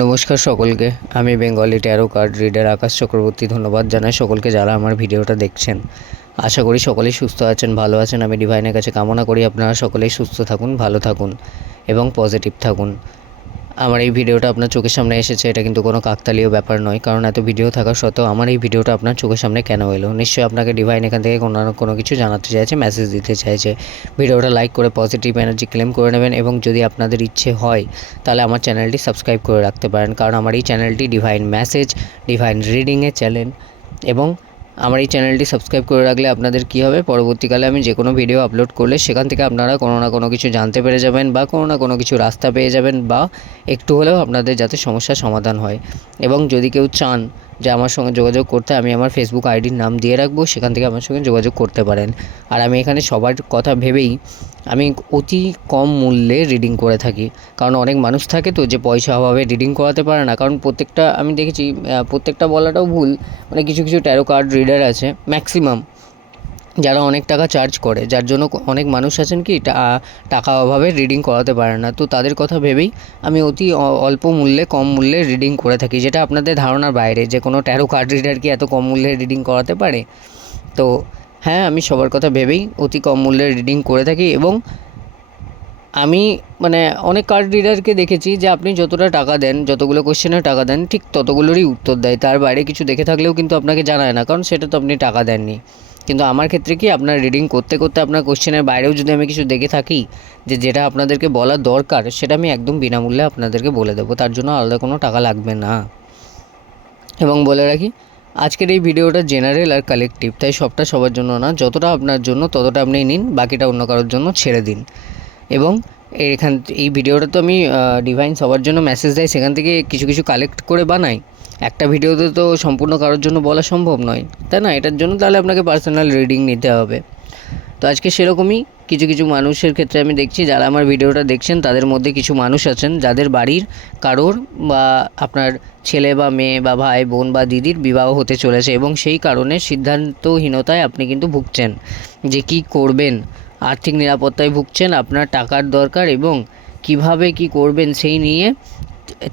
নমস্কার সকলকে, আমি Bengali tarot card reader Akash Chakraborty, ধন্যবাদ জানাই সকলকে যারা আমার ভিডিওটা দেখছেন। আশা করি সকলেই সুস্থ আছেন, ভালো আছেন। আমি ডিভাইনের কাছে কামনা করি আপনারা সকলেই সুস্থ থাকুন, ভালো থাকুন এবং পজিটিভ থাকুন। আমার এই ভিডিওটা আপনার চোখের সামনে এসেছে, এটা কিন্তু কোনো কাকতালীয় ব্যাপার নয়। কারণ এত ভিডিও থাকা সত্ত্বেও আমার এই ভিডিওটা আপনার চোখের সামনে কেন এলো? নিশ্চয়ই আপনাকে ডিভাইন এখান থেকে কোনো না কোনো কিছু জানাতে চাইছে মেসেজ দিতে চাইছে। ভিডিওটা লাইক করে পজিটিভ এনার্জি ক্লেম করে নেবেন এবং যদি আপনাদের ইচ্ছে হয়, তাহলে আমার চ্যানেলটি সাবস্ক্রাইব করে রাখতে পারেন। কারণ আমার এই চ্যানেলটি ডিভাইন মেসেজ ডিভাইন রিডিংয়ের চ্যানেল এবং আমার এই চ্যানেলটি সাবস্ক্রাইব করে রাখলে আপনাদের কি হবে? পরবর্তীকালে আমি যে কোনো ভিডিও আপলোড করলে সেখান থেকে আপনারা কোনো না কোনো কিছু জানতে পেরে যাবেন বা কোনো না কোনো কিছু রাস্তা পেয়ে যাবেন বা একটু হলেও আপনাদের যাতে সমস্যার সমাধান হয়। এবং যদি কেউ চান যে আমার সঙ্গে যোগাযোগ করতে আমি আমার ফেসবুক আইডির নাম দিয়ে রাখব, সেখান থেকে আমার সঙ্গে যোগাযোগ করতে পারেন। আর আমি এখানে সবার কথা ভেবেই আমি অতি কম মূল্যে রিডিং করে থাকি। কারণ অনেক মানুষ থাকে তো যে পয়সা অভাবে রিডিং করাতে পারে না। কারণ প্রত্যেকটা, আমি দেখেছি প্রত্যেকটা বলাটাও ভুল। মানে কিছু কিছু ট্যারো কার্ড রিডার আছে ম্যাক্সিমাম যারা অনেক টাকা চার্জ করে, যার জন্য অনেক মানুষ আছেন কি টাকা অভাবে রিডিং করাতে পারে না। তো তাদের কথা ভেবেই আমি অতি অল্প মূল্যে, কম মূল্যে রিডিং করে থাকি, যেটা আপনাদের ধারণার বাইরে যে কোনো ট্যারো কার্ড রিডার কি এত কম মূল্যে রিডিং করাতে পারে? তো হ্যাঁ আমি সবার কথা ভেবেই অতি কম মূল্যে রিডিং করে থাকি এবং আমি মানে অনেক কার্ড রিডারকে দেখেছি যে আপনি যতটা টাকা দেন, যতগুলো কোশ্চেনের টাকা দেন, ঠিক ততগুলোরই উত্তর দেয়। তার বাইরে কিছু দেখে থাকলেও কিন্তু আপনাকে জানায় না, কারণ সেটা তো আপনি টাকা দেননি। কিন্তু আমার ক্ষেত্রে কি আপনার রিডিং করতে করতে আপনার কোশ্চেনের বাইরেও যদি আমি কিছু দেখে থাকি, যে যেটা আপনাদেরকে বলা দরকার, সেটা আমি একদম বিনামূল্যে আপনাদেরকে বলে দেবো। তার জন্য আলাদা কোনো টাকা লাগবে না। এবং বলে রাখি, আজকের এই ভিডিওটা জেনারেল আর কালেকটিভ তাই সবটা সবার জন্য না। যতটা আপনার জন্য, ততটা আপনি নিন, বাকিটা অন্য কারোর জন্য ছেড়ে দিন। এবং এখান, এই ভিডিওটা তো আমি ডিভাইন সবার জন্য মেসেজ দেয়, সেখান থেকে কিছু কিছু কালেক্ট করে বানাই। একটা ভিডিওতে তো সম্পূর্ণ কারোর জন্য বলা সম্ভব নয়, তাই না? এটার জন্য তাহলে আপনাকে পার্সোনাল রিডিং নিতে হবে। তো আজকে সেরকমই কিছু কিছু মানুষের ক্ষেত্রে আমি দেখছি, যারা আমার ভিডিওটা দেখছেন, তাদের মধ্যে কিছু মানুষ আছেন, যাদের বাড়ির কারোর বা আপনার ছেলে বা মেয়ে বা ভাই, বোন বা দিদির বিবাহ হতে চলেছে এবং সেই কারণে সিদ্ধান্তহীনতায় আপনি কিন্তু ভুগছেন যে কি করবেন, আর্থিক নিরাপত্তায় ভুগছেন, আপনার টাকার দরকার এবং কীভাবে কি করবেন সেই নিয়ে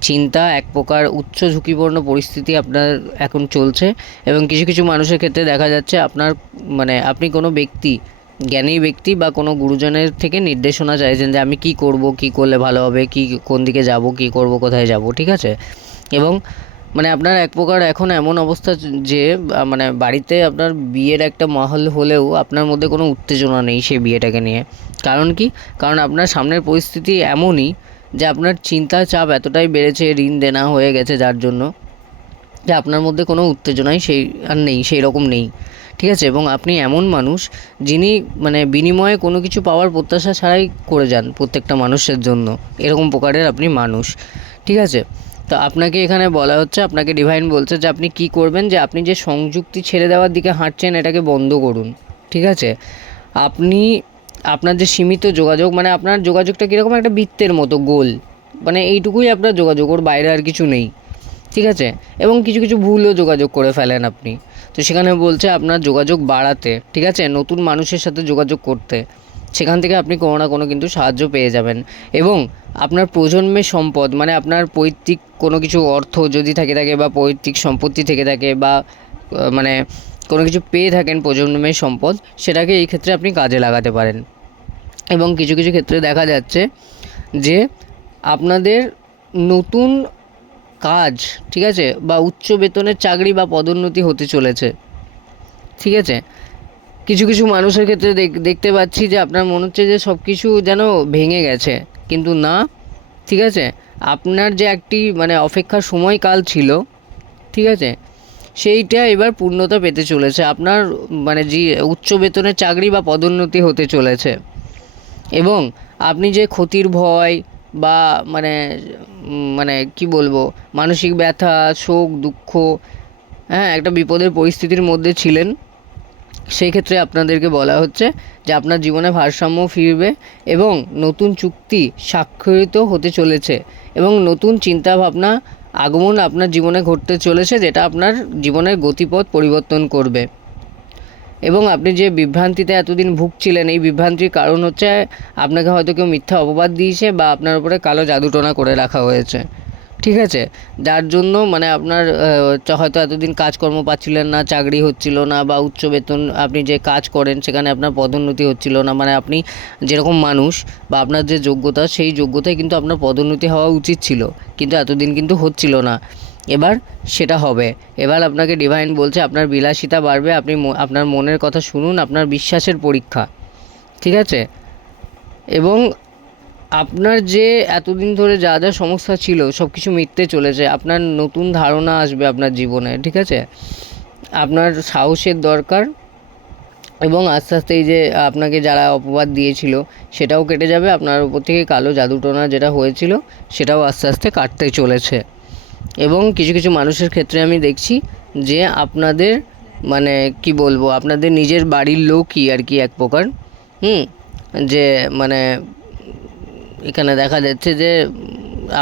চিন্তা, এক প্রকার উচ্চ ঝুঁকিপূর্ণ পরিস্থিতি আপনার এখন চলছে এবং কিছু কিছু মানুষের ক্ষেত্রে দেখা যাচ্ছে আপনার মানে আপনি কোনো ব্যক্তি, জ্ঞানী ব্যক্তি বা কোনো গুরুজনের থেকে নির্দেশনা চাইছেন যে আমি কি করব, কি করলে ভালো হবে, কি, কোন দিকে যাব, কি করব, কোথায় যাব, ঠিক আছে? এবং মানে আপনার এক প্রকার এখন এমন অবস্থা যে মানে বাড়িতে আপনার বিয়ের একটা মহল হলেও আপনার মধ্যে কোনো উত্তেজনা নেই সেই বিয়েটাকে নিয়ে। কারণ কি? কারণ আপনার সামনের পরিস্থিতি এমনই যে আপনার চিন্তা চাপ এতটাই বেড়েছে, ঋণ দেনা হয়ে গেছে যার জন্য, যে আপনার মধ্যে কোনো উত্তেজনাই সেই আর নেই, সেই রকম নেই। ঠিক আছে? এবং আপনি এমন মানুষ যিনি মানে বিনিময়ে কোনো কিছু পাওয়ার প্রত্যাশা ছাড়াই করে যান প্রত্যেকটা মানুষের জন্য। এরকম প্রকারের আপনি মানুষ। ঠিক আছে? তো আপনাকে এখানে বলা হচ্ছে, আপনাকে ডিভাইন বলছে যে আপনি কি করবেন, যে আপনি যে সংযুক্তি ছেড়ে দেওয়ার দিকে হাঁটছেন, এটাকে বন্ধ করুন। ঠিক আছে? আপনি আপনার যে সীমিত যোগাযোগ মানে আপনার যোগাযোগটা কীরকম একটা বৃত্তের মতো, গোল। মানে এইটুকুই আপনার যোগাযোগ, ওর বাইরে আর কিছু নেই। ঠিক আছে? এবং কিছু কিছু ভুলও যোগাযোগ করে ফেলেন আপনি। তো সেখানে বলছে আপনার যোগাযোগ বাড়াতে, ঠিক আছে? নতুন মানুষের সাথে যোগাযোগ করতে। সেখান থেকে আপনি কোনো না কোনো কিন্তু সাহায্য পেয়ে যাবেন। এবং আপনার প্রজন্মের সম্পদ মানে আপনার পৈতৃক কোনো কিছু অর্থ যদি থেকে থাকে বা পৈতৃক সম্পত্তি থেকে থাকে বা মানে কোনো কিছু পেয়ে থাকেন প্রজন্মের সম্পদ, সেটাকে এই ক্ষেত্রে আপনি কাজে লাগাতে পারেন। এবং কিছু কিছু ক্ষেত্রে দেখা যাচ্ছে যে আপনাদের নতুন কাজ, ঠিক আছে, বা উচ্চ বেতনের চাকরি বা পদোন্নতি হতে চলেছে, ঠিক আছে? কিছু কিছু মানুষের ক্ষেত্রে দেখ- দেখতে পাচ্ছি যে আপনার মনে হচ্ছে যে সব কিছু যেন ভেঙে গেছে, কিন্তু না, ঠিক আছে? আপনার যে একটি মানে অপেক্ষার সময়কাল ছিল, ঠিক আছে? সেইটা এবার পূর্ণতা পেতে চলেছে। আপনার মানে যে উচ্চ বেতনের চাকরি বা পদোন্নতি হতে চলেছে। এবং আপনি যে ক্ষতির ভয় বা মানে মানে কি বলব, মানসিক ব্যথা, শোক, দুঃখ হ্যাঁ একটা বিপদের পরিস্থিতির মধ্যে ছিলেন সেই ক্ষেত্রে আপনাদেরকে বলা হচ্ছে যে আপনার জীবনে ভারসাম্য ফিরবে এবং নতুন চুক্তি স্বাক্ষরিত হতে চলেছে এবং নতুন চিন্তা ভাবনা আগমন আপনার জীবনে ঘটতে চলেছে যেটা আপনার জীবনের গতিপথ পরিবর্তন করবে। এবং আপনি যে বিভ্রান্তিতে এতদিন ভুগছিলেন, এই বিভ্রান্তির কারণ হচ্ছে আপনাকে হয়তো কেউ মিথ্যা অপবাদ দিয়েছে বা আপনার উপরে কালো জাদুটোনা করে রাখা হয়েছে। ঠিক আছে? যার জন্য মানে আপনার হয়তো এতদিন কাজকর্ম পাচ্ছিলেন না, চাকরি হচ্ছিল না বা উচ্চ বেতন আপনি যে কাজ করেন সেখানে আপনার পদোন্নতি হচ্ছিল না। মানে আপনি যেরকম মানুষ বা আপনার যে যোগ্যতা, সেই যোগ্যতায় কিন্তু আপনার পদোন্নতি হওয়া উচিত ছিল। কিন্তু এতদিন কিন্তু হচ্ছিল না। এবার সেটা হবে। এবার আপনাকে ডিভাইন বলছে, আপনার বিলাসিতা বাড়বে, আপনি আপনার মনের কথা শুনুন, আপনার বিশ্বাসের পরীক্ষা। ঠিক আছে? এবং আপনার যে এতদিন ধরে যা যা সমস্যা ছিল সব কিছু মিটতে চলেছে, আপনার নতুন ধারণা আসবে আপনার জীবনে, ঠিক আছে? আপনার সাহসের দরকার এবং আস্তে আস্তে এই যে আপনাকে যারা অপবাদ দিয়েছিল, সেটাও কেটে যাবে। আপনার উপর থেকে কালো জাদুটোনা যেটা হয়েছিল, সেটাও আস্তে আস্তে কাটতে চলেছে। এবং কিছু কিছু মানুষের ক্ষেত্রে আমি দেখছি যে আপনাদের মানে কি বলব, আপনাদের নিজের বাড়ির লোকই আর কি এক প্রকার, হুম? যে মানে এখানে দেখা যাচ্ছে যে,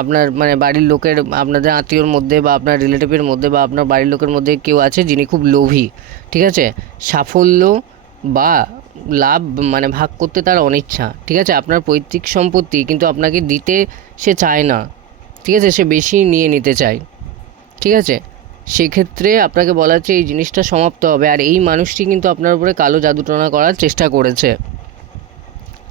আপনার মানে বাড়ির লোকের, আপনাদের আত্মীয়র মধ্যে বা আপনার রিলেটিভের মধ্যে বা আপনার বাড়ির লোকের মধ্যে কেউ আছে যিনি খুব লোভী, ঠিক আছে? সাফল্য বা লাভ মানে ভাগ করতে তার অনিচ্ছা, ঠিক আছে? আপনার পৈতৃক সম্পত্তি কিন্তু আপনাকে দিতে সে চায় না, ঠিক আছে? সে বেশি নিয়ে নিতে চায়, ঠিক আছে? সেক্ষেত্রে আপনাকে বলা হচ্ছে এই জিনিসটা সমাপ্ত হবে। আর এই মানুষটি কিন্তু আপনার উপরে কালো জাদুটনা করার চেষ্টা করেছে।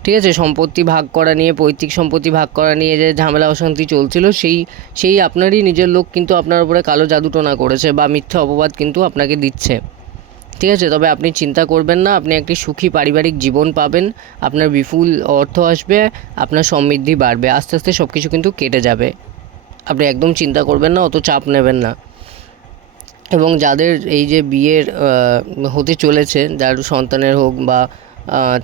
ঠিক আছে, সম্পত্তি ভাগ করা নিয়ে, পৈতৃক সম্পত্তি ভাগ করা নিয়ে যে ঝামেলা অশান্তি চলছিল, সেই সেই আপনারই নিজের লোক কিন্তু আপনার উপরে কালো জাদুটোনা করেছে বা মিথ্যা অপবাদ কিন্তু আপনাকে দিচ্ছে। ঠিক আছে, তবে আপনি চিন্তা করবেন না, আপনি একটি সুখী পারিবারিক জীবন পাবেন, আপনার বিপুল অর্থ আসবে, আপনার সমৃদ্ধি বাড়বে, আস্তে আস্তে সব কিছু কিন্তু কেটে যাবে। আপনি একদম চিন্তা করবেন না, অত চাপ নেবেন না। এবং যাদের এই যে বিয়ের হতে চলেছে, যার সন্তানের হোক বা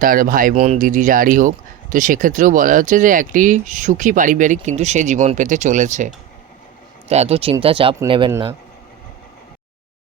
তার ভাই বোন দিদি, যারই হোক, তো সেক্ষেত্রেও বলা হচ্ছে যে একটি সুখী পারিবারিক কিন্তু সে জীবন পেতে চলেছে। তো এত চিন্তা চাপ নেবেন না।